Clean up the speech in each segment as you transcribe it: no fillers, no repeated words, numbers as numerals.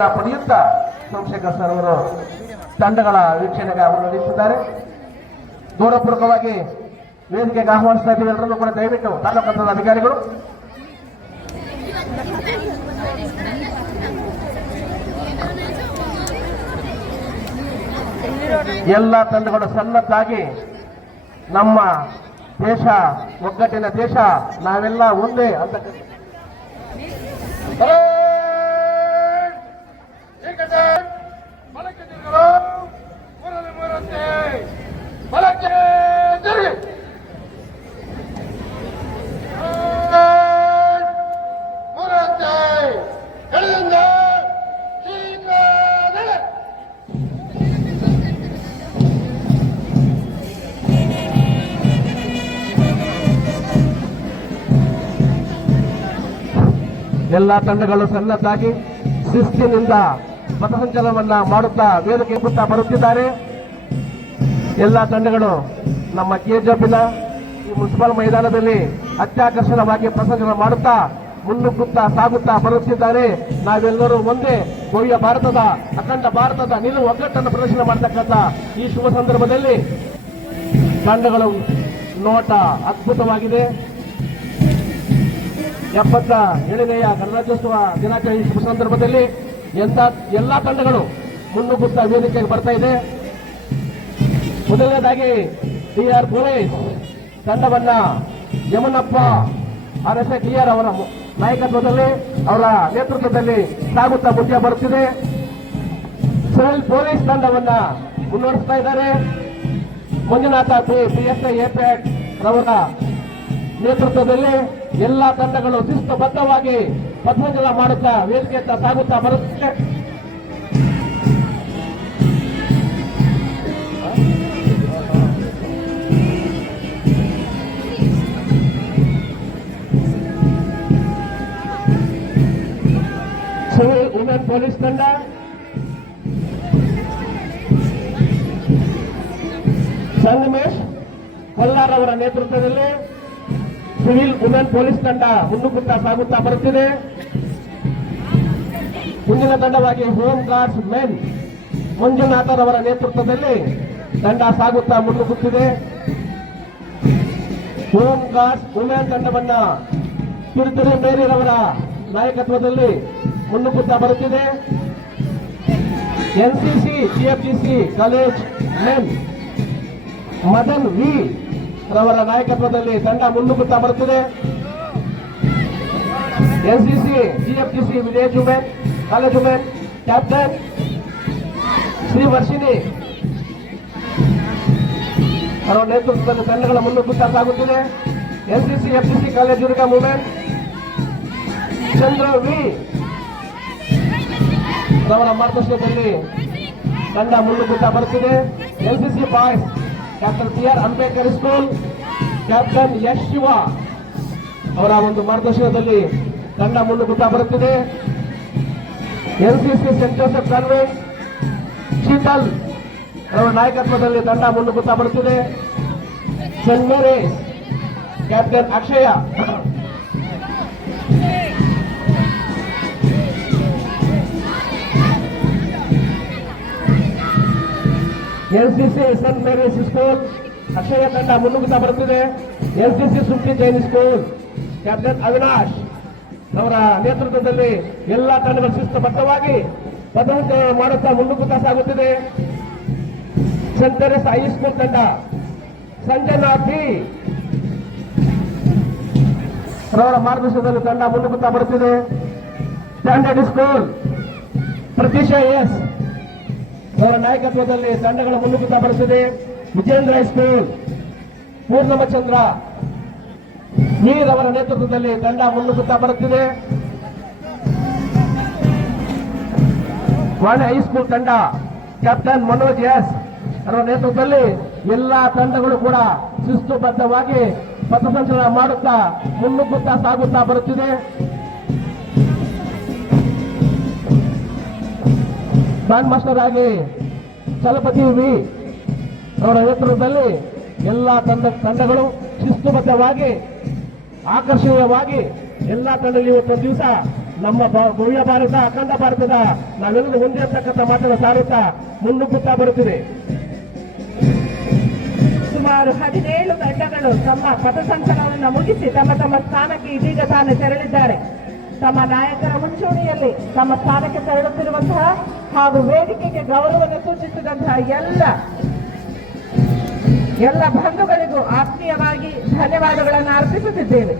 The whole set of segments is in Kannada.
ಪಡೆಯುತ್ತಾ ಸೋಮಶೇಖರ್ ಸರ್ ಅವರು ತಂಡಗಳ ವೀಕ್ಷಣೆಗೆ ಅವರು ನಡೆಸುತ್ತಿದ್ದಾರೆ. ಗೌರವಪೂರ್ವಕವಾಗಿ ವೇದಿಕೆಗೆ ಆಹ್ವಾನಿಸ್ತಾ ಇದ್ದೀವಿ. ಎಲ್ಲರನ್ನೂ ಕೂಡ ದಯವಿಟ್ಟು ತಾಲೂಕು ಹಂತದ ಅಧಿಕಾರಿಗಳು ಎಲ್ಲ ತಂಡಗಳು ಸನ್ನದ್ಧಾಗಿ ನಮ್ಮ ದೇಶ ಒಗ್ಗಟ್ಟಿನ ದೇಶ, ನಾವೆಲ್ಲ ಒಂದೇ ಅಂತ ಎಲ್ಲ ತಂಡಗಳು ಸನ್ನದ್ಧಾಗಿ ಶಿಸ್ತಿನಿಂದ ಪಥಸಂಚಲನವನ್ನ ಮಾಡುತ್ತಾ ವೇದಿಕೆ ಸುತ್ತಾ ಬರುತ್ತಿದ್ದಾರೆ. ಎಲ್ಲ ತಂಡಗಳು ನಮ್ಮ ಕೆಜೆಪಿನ ಈ ಮುನ್ಸಿಪಲ್ ಮೈದಾನದಲ್ಲಿ ಅತ್ಯಾಕರ್ಷಣವಾಗಿ ಪಥಸಂಚಲನ ಮಾಡುತ್ತಾ ಮುನ್ನುಗ್ಗುತ್ತಾ ಸಾಗುತ್ತಾ ಬರುತ್ತಿದ್ದಾರೆ. ನಾವೆಲ್ಲರೂ ಒಂದೇ ಭವ್ಯ ಭಾರತದ ಅಖಂಡ ಭಾರತದ ನಿಲುವು ಒಗ್ಗಟ್ಟನ್ನು ಪ್ರದರ್ಶನ ಮಾಡತಕ್ಕಂಥ ಈ ಶುಭ ಸಂದರ್ಭದಲ್ಲಿ ತಂಡಗಳು ನೋಟ ಅದ್ಭುತವಾಗಿದೆ. 77ನೇ ಗಣರಾಜ್ಯೋತ್ಸವ ದಿನಾಚರಣೆ ಶುಭ ಸಂದರ್ಭದಲ್ಲಿ ಎಲ್ಲಾ ತಂಡಗಳು ಮುನ್ನುಗ್ಗುತ್ತಾ ವೇದಿಕೆಗೆ ಬರ್ತಾ ಇದೆ. ಮೊದಲನೇದಾಗಿ ಟಿಆರ್ ಪೊಲೀಸ್ ತಂಡವನ್ನ ಯಮನಪ್ಪ RSI ಟಿಆರ್ ಅವರ ನಾಯಕತ್ವದಲ್ಲಿ, ಅವರ ನೇತೃತ್ವದಲ್ಲಿ ಸಾಗುತ್ತಾ ಮುಂದೆ ಬರುತ್ತಿದೆ. ಸಿವಿಲ್ ಪೊಲೀಸ್ ತಂಡವನ್ನ ಮುನ್ನಡೆಸ್ತಾ ಇದ್ದಾರೆ. ಮಂಜುನಾಥ PSI ಎಪೆಕ್ ರವರ ನೇತೃತ್ವದಲ್ಲಿ ಎಲ್ಲಾ ತಂಡಗಳು ಶಿಸ್ತುಬದ್ಧವಾಗಿ ಪಥಸಂಚಲನ ಮಾಡುತ್ತಾ ವೇದಿಕೆಯತ್ತ ಸಾಗುತ್ತಾ ಬರುತ್ತದೆ. ಸಿವಿಲ್ ವುಮೆನ್ ಪೊಲೀಸ್ ತಂಡ ಸಂಗಮೇಶ್ ಕೊಲ್ಲಾರ್ ಅವರ ನೇತೃತ್ವದಲ್ಲಿ ಸಿವಿಲ್ ವುಮೆನ್ ಪೊಲೀಸ್ ತಂಡ ಮುನ್ನುಗ್ಗುತ್ತಾ ಸಾಗುತ್ತಾ ಬರುತ್ತಿದೆ. ಮುಂದಿನ ತಂಡವಾಗಿ ಹೋಮ್ ಗಾರ್ಡ್ಸ್ ಮೆನ್ ಮಂಜುನಾಥರವರ ನೇತೃತ್ವದಲ್ಲಿ ತಂಡ ಸಾಗುತ್ತಾ ಮುನ್ನುಗ್ಗುತ್ತಿದೆ. ಹೋಮ್ ಗಾರ್ಡ್ಸ್ ವುಮೆನ್ ತಂಡವನ್ನ ಕಿರುತೆರೆ ಮೇರಿರವರ ನಾಯಕತ್ವದಲ್ಲಿ ಮುನ್ನುಗ್ಗುತ್ತಾ ಬರುತ್ತಿದೆ. NCC GFGC college men Madan V ರವರ ನಾಯಕತ್ವದಲ್ಲಿ ತಂಡ ಮುನ್ನುಗ್ಗುತ್ತಾ ಬರುತ್ತದೆ. NCC GFGC village women college women captain Shri Varshini ಅವರ ನೇತೃತ್ವದಲ್ಲಿ ತಂಡಗಳ ಮುನ್ನುಗ್ಗುತ್ತಾ ಸಾಗುತ್ತಿದೆ. NCC FGC ಕಾಲೇಜ್ ಹುಡುಗ ವುಮೆನ್ ಚಂದ್ರ ವಿ ಅವರ ಮಾರ್ಗದರ್ಶನದಲ್ಲಿ ತಂಡ ಮುನ್ನುಗ್ಗುತ್ತಾ ಬರುತ್ತಿದೆ. NCC boys doctor PR Ambedkar school captain Yash Shiva ಅವರ ಒಂದು ಮಾರ್ಗದರ್ಶನದಲ್ಲಿ ತಂಡ ಮುನ್ನುಗ್ಗುತ್ತಾ ಬರುತ್ತಿದೆ. NCC Saint Joseph convent Sheetal ಅವರ ನಾಯಕತ್ವದಲ್ಲಿ ತಂಡ ಮುನ್ನುಗ್ಗುತ್ತಾ ಬರುತ್ತಿದೆ. Saint Mary's captain Akshaya NCC saint Mary's school Akshaya ತಂಡ ಮುನ್ನುಗ್ಗುತ್ತಾ ಬರುತ್ತಿದೆ. NCC ಸುಪ್ತಿ ಜೈನ್ ಸ್ಕೂಲ್ ಕ್ಯಾಪ್ಟನ್ ಅವಿನಾಶ್ ಅವರ ನೇತೃತ್ವದಲ್ಲಿ ಎಲ್ಲಾ ತಂಡಗಳು ಶಿಸ್ತುಬದ್ಧವಾಗಿ ಪಥಸಂಚಲನ ಮಾಡುತ್ತಾ ಮುನ್ನುಗ್ಗುತ್ತಾ ಸಾಗುತ್ತಿದೆ. ಸೆಂಟ್ ತೆರೇಸ್ ಹೈಸ್ಕೂಲ್ ತಂಡ ಸಂಜನಾ ಪಿ ಅವರ ಮಾರ್ಗದರ್ಶನದಲ್ಲಿ ತಂಡ ಮುನ್ನುಗ್ಗುತ್ತಾ ಬರುತ್ತಿದೆ. ಸ್ಟ್ಯಾಂಡರ್ಡ್ ಸ್ಕೂಲ್ ಪ್ರತೀಶಾ ಎಸ್ ಅವರ ನಾಯಕತ್ವದಲ್ಲಿ ತಂಡಗಳು ಮುನ್ನುಗ್ಗುತ್ತಾ ಬರುತ್ತಿದೆ. ವಿಜೇಂದ್ರ ಸ್ಕೂಲ್ ಪೂರ್ಣಮಚಂದ್ರ ಮೀರ್ ಅವರ ನೇತೃತ್ವದಲ್ಲಿ ತಂಡ ಮುನ್ನುಗ್ಗುತ್ತಾ ಬರುತ್ತಿದೆ. ವಾಣಿ ಹೈಸ್ಕೂಲ್ ತಂಡ ಕ್ಯಾಪ್ಟನ್ ಮನೋಜ್ ಎಸ್ ಅವರ ನೇತೃತ್ವದಲ್ಲಿ ಎಲ್ಲಾ ತಂಡಗಳು ಕೂಡ ಶಿಸ್ತುಬದ್ಧವಾಗಿ ಪಥಸಂಚಲನ ಮಾಡುತ್ತಾ ಮುನ್ನುಗ್ಗುತ್ತಾ ಸಾಗುತ್ತಾ ಬರುತ್ತಿದೆ. ಬ್ಯಾಂಡ್ ಮಾಸ್ಟರ್ ಆಗಿ ಚಲಪತಿ ವಿ ಅವರ ನೇತೃತ್ವದಲ್ಲಿ ಎಲ್ಲಾ ತಂಡಗಳು ಶಿಸ್ತುಬದ್ಧವಾಗಿ ಆಕರ್ಷಣೀಯವಾಗಿ ಎಲ್ಲಾ ತಂಡಗಳು ಪ್ರತಿ ದಿವಸ ನಮ್ಮ ಭವ್ಯ ಭಾರತ ಅಖಂಡ ಭಾರತದ ನಾವೆಲ್ಲರೂ ಒಂದೇ ಅಂತಕ್ಕಂಥ ಮಾತನ್ನು ಸಾರುತ್ತಾ ಮುನ್ನುಗ್ಗುತ್ತಾ ಬರುತ್ತಿದೆ. ಸುಮಾರು 17 ತಂಡಗಳು ತಮ್ಮ ಪಥಸಂಚಲನವನ್ನು ಮುಗಿಸಿ ತಮ್ಮ ತಮ್ಮ ಸ್ಥಾನಕ್ಕೆ ಇದೀಗ ತಾನು ತೆರಳಿದ್ದಾರೆ. ತಮ್ಮ ನಾಯಕರ ಮುಂಚೂಣಿಯಲ್ಲಿ ತಮ್ಮ ಸ್ಥಾನಕ್ಕೆ ತೆರಳುತ್ತಿರುವಂತಹ ಹಾಗೂ ವೇದಿಕೆಗೆ ಗೌರವವನ್ನು ಸೂಚಿಸಿದಂತಹ ಎಲ್ಲ ಬಂಧುಗಳಿಗೂ ಆತ್ಮೀಯವಾಗಿ ಧನ್ಯವಾದಗಳನ್ನು ಅರ್ಪಿಸುತ್ತಿದ್ದೇವೆ.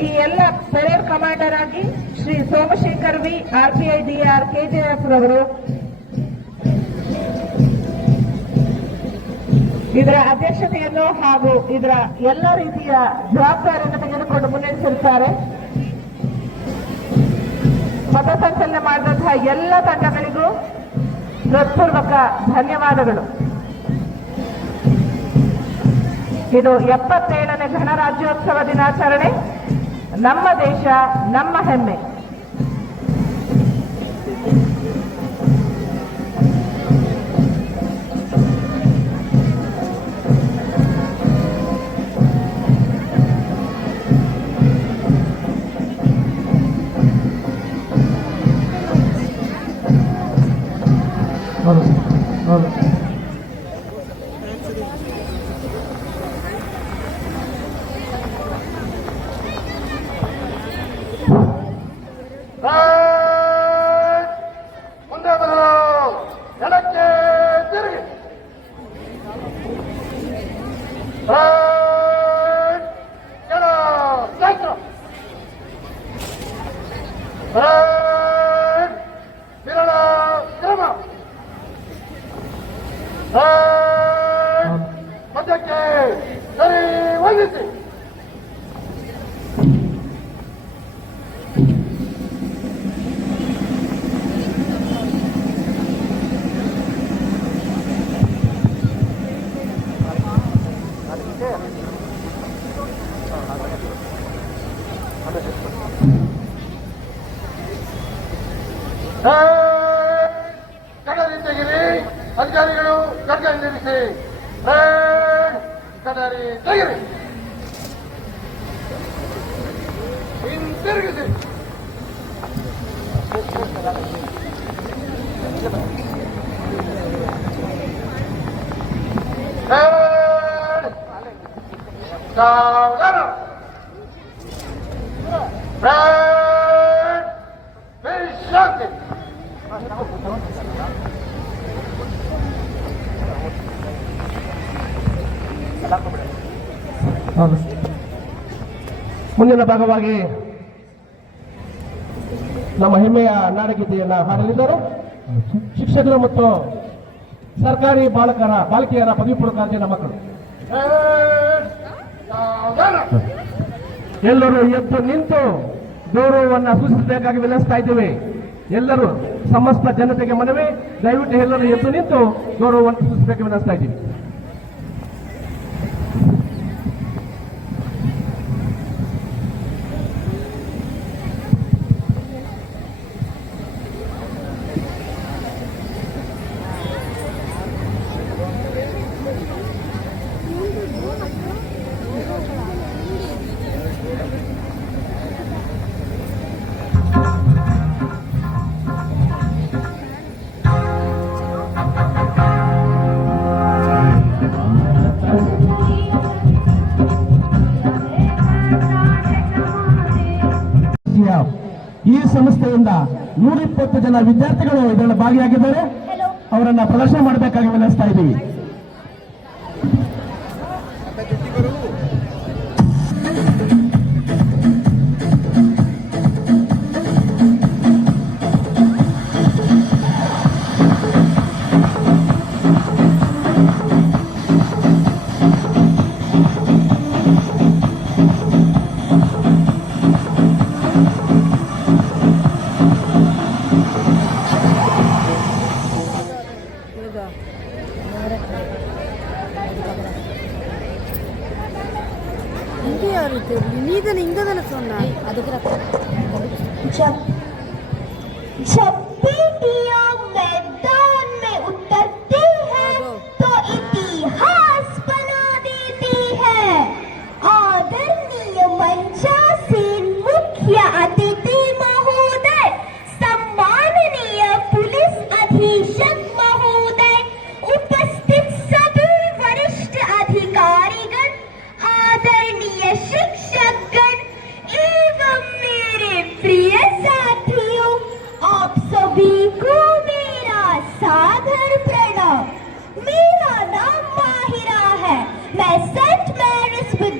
ಈ ಎಲ್ಲ ಪೆರೇಡ್ ಕಮಾಂಡರ್ ಆಗಿ Shri Somashekar V, RPI DR KJF ರವರು, ಇದರ ಅಧ್ಯಕ್ಷತೆಯನ್ನು ಹಾಗೂ ಇದರ ಎಲ್ಲ ರೀತಿಯ ಜವಾಬ್ದಾರಿಯನ್ನು ತೆಗೆದುಕೊಂಡು ಮುನ್ನಡೆಸಿರುತ್ತಾರೆ. ಪಥಸಂಚಲನ ಮಾಡಿದಂತಹ ಎಲ್ಲ ತಂಡಗಳಿಗೂ ಹೃತ್ಪೂರ್ವಕ ಧನ್ಯವಾದಗಳು. ಇದು 77ನೇ ಗಣರಾಜ್ಯೋತ್ಸವ ದಿನಾಚರಣೆ. ನಮ್ಮ ದೇಶ ನಮ್ಮ ಹೆಮ್ಮೆ. ಮುಂದೆ ಬರಲು ಎಡಕ್ಕೆ ತಿರುಗಿ ಎಡ ಸೈತ್ರ ವಿರಳ ಕ್ರಮ ಮಧ್ಯಕ್ಕೆ ಸರಿ ವಂದಿಸಿ. ಕಡಲಿ ತೆಗಿರಿ, ಅಧಿಕಾರಿಗಳು ಕಡ್ಡಾಯ ನಿಲ್ಲಿಸಿ. ಕಡಲಿ ತೆಗಿರಿ, ಹಿಂತಿರುಗಿಸಿ. ಸಾವಧಾನ. ವಿಶ್ರಾಂತಿ. ಮುಂದಿನ ಭಾಗವಾಗಿ ನಮ್ಮ ಹೆಮ್ಮೆಯ ನಾಡಗೀತೆಯನ್ನ ಹಾಡಲಿದ್ದಾರೆ ಶಿಕ್ಷಕರು ಮತ್ತು ಸರ್ಕಾರಿ ಬಾಲಕಿಯರ ಪದವಿ ಪೂರ್ವ ಕಾಲೇಜಿನ ಮಕ್ಕಳು. ಎಲ್ಲರೂ ಎದ್ದು ನಿಂತು ಗೌರವವನ್ನು ಸೂಚಿಸಬೇಕಾಗಿ ವಿನಂತಿಸ್ತಾ ಇದ್ದೇವೆ. ಎಲ್ಲರೂ ಸಮಸ್ತ ಜನತೆಗೆ ಮನವಿ, ದಯವಿಟ್ಟು ಎಲ್ಲರೂ ಎದ್ದು ನಿಂತು ಗೌರವವನ್ನು ಸೂಚಿಸಬೇಕು ವಿನಂತಿಸ್ತಾ ಇದ್ದೀವಿ. ಈ ಸಂಸ್ಥೆಯಿಂದ 120 ಜನ ವಿದ್ಯಾರ್ಥಿಗಳು ಇದರಲ್ಲಿ ಭಾಗಿಯಾಗಿದ್ದಾರೆ. ಅವರನ್ನ ಪ್ರದರ್ಶನ ಮಾಡಬೇಕಾಗಿ ವಿನಂತಿಸ್ತಾ ಇದ್ದೀವಿ. जब बेटियां मैदान में उतरती हैं तो इतिहास बना देती है। आदरणीय मंचा से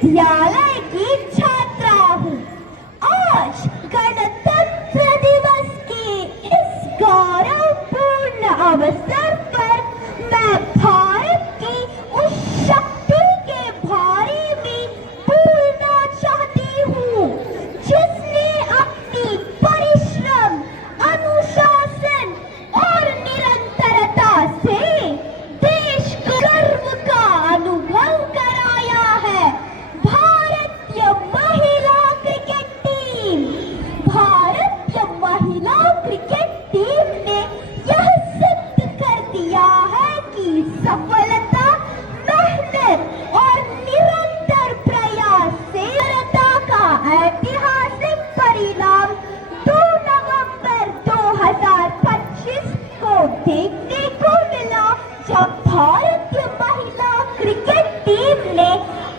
विद्यालय की छात्रा हूँ। आज गणतंत्र दिवस के इस गौरवपूर्ण अवसर पर मैं भारत की उस शक्ति के बारे में बोलना चाहती हूँ जिसने अपनी परिश्रम, अनुशासन और निरंतरता से देश को गर्व का अनुभव कराया है। भारतीय महिला क्रिकेट टीम, भारतीय महिला क्रिकेट टीम ने यह सिद्ध कर दिया है कि सफलता, मेहनत और निरंतर प्रयास से सफलता का ऐतिहासिक परिणाम 2 नवंबर 2025 को देखने को मिला, जब भारतीय महिला क्रिकेट टीम ने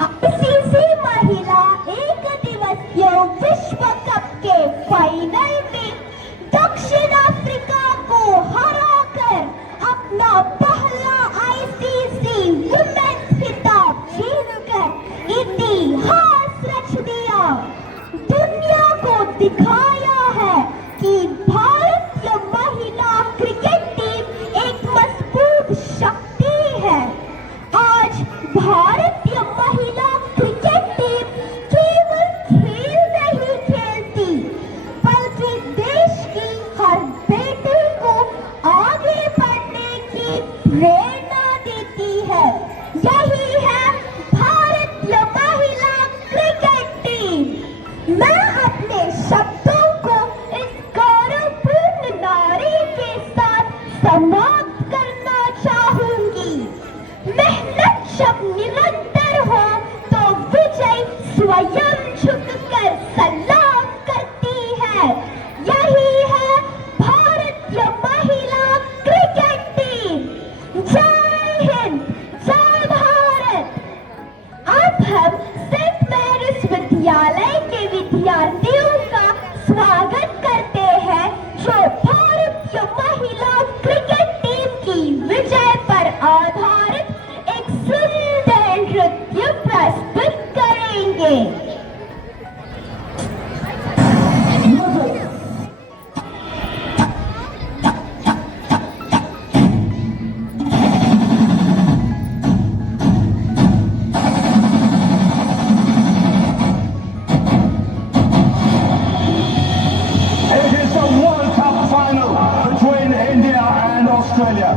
ICC महिला एक दिवसीय विश्व कप के फाइनल में दक्षिण अफ्रीका को हराकर अपना पहला ICC वुमेन्स खिताब जीतकर इतिहास रच दिया। दुनिया को दिखाया है कि भारतीय महिला क्रिकेट टीम एक मजबूत शक्ति है। आज भारतीय महिला क्रिकेट टीम केवल खेल नहीं खेलती, बल्कि देश की हर बेटी को आगे बढ़ने की प्रेरणा देती है। यही है भारतीय महिला क्रिकेट टीम। मैं अपने शब्दों को इस गौरवपूर्ण नारी के साथ समाप्त करना चाहूंगी। मेहनत जब निरंतर हो तो विजय स्वयं झुककर सलाम करती है। यही है भारतीय महिला क्रिकेट टीम। जय हिंद, जय भारत। अब हम सेंट मैरिस विद्यालय के विद्यार्थियों का स्वागत करते हैं, जो भारतीय महिला क्रिकेट टीम की विजय पर आधारित एक सुंदर नृत्य प्रस्तुत करेंगे। It is the World Cup final between India and Australia.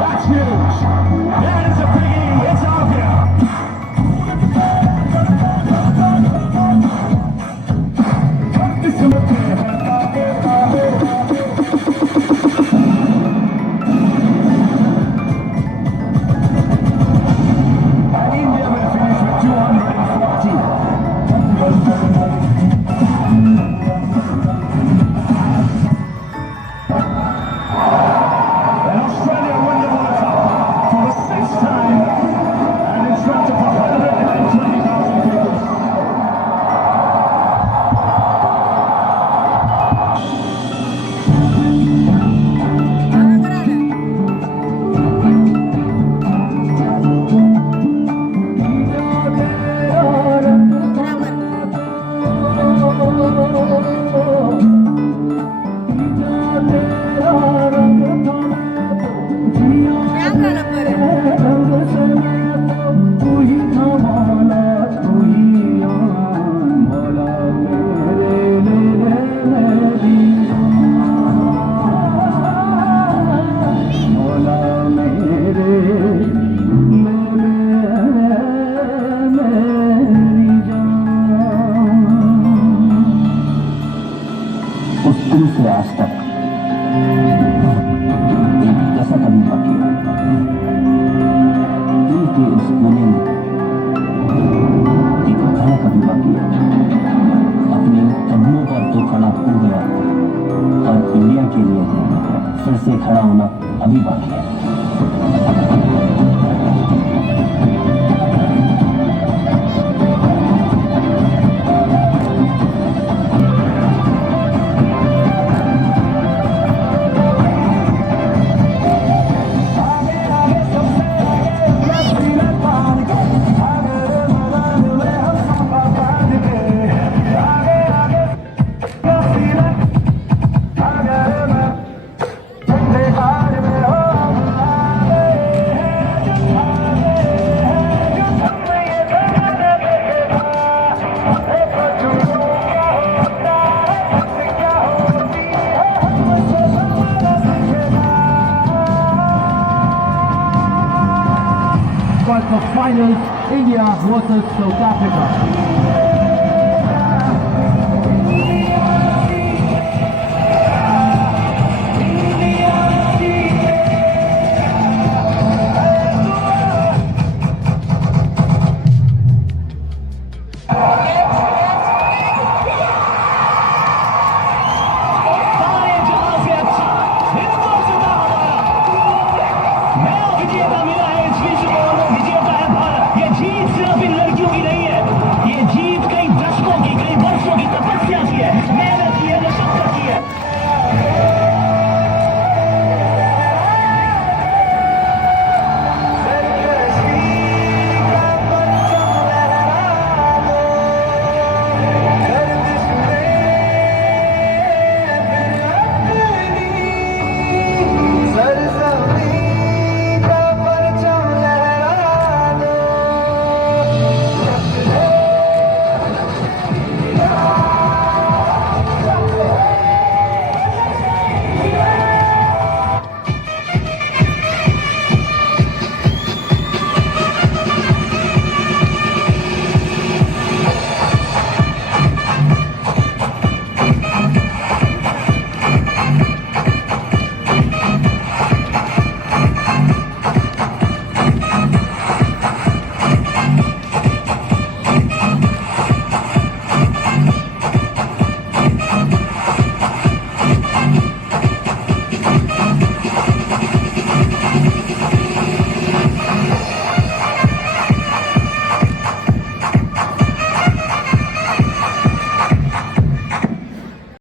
That's huge. That is a biggie. It's obvious. And India will finish with 240. And Australia win the World Cup for the 6th time and in front of 120,000 people. उस दिन से आज तक एक दशक अभी बाकी है। दिल के उस कोने में एक धड़क अभी बाकी के लिए फिर से खड़ा होना अभी बाकी है। Quarterfinals, India versus South Africa.